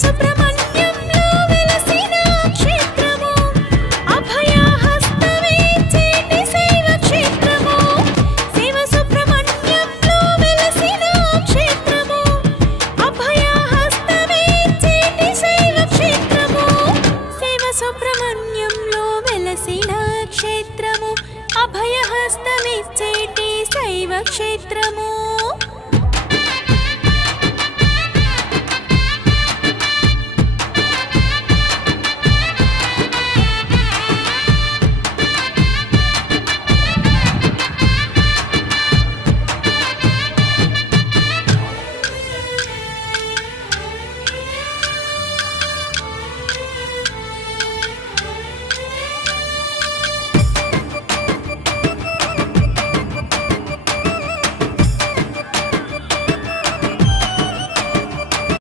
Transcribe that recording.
సుబ్రహ్మణ్యంలో వెలసిన క్షేత్రము అభయహస్తమిచ్చేటి శైవ క్షేత్రము శివ సుబ్రహ్మణ్యంలో వెలసిన క్షేత్రము అభయహస్తమిచ్చేటి శైవ క్షేత్రము శివ సుబ్రహ్మణ్యంలో వెలసిన క్షేత్రము అభయహస్తమిచ్చేటి శైవ క్షేత్రము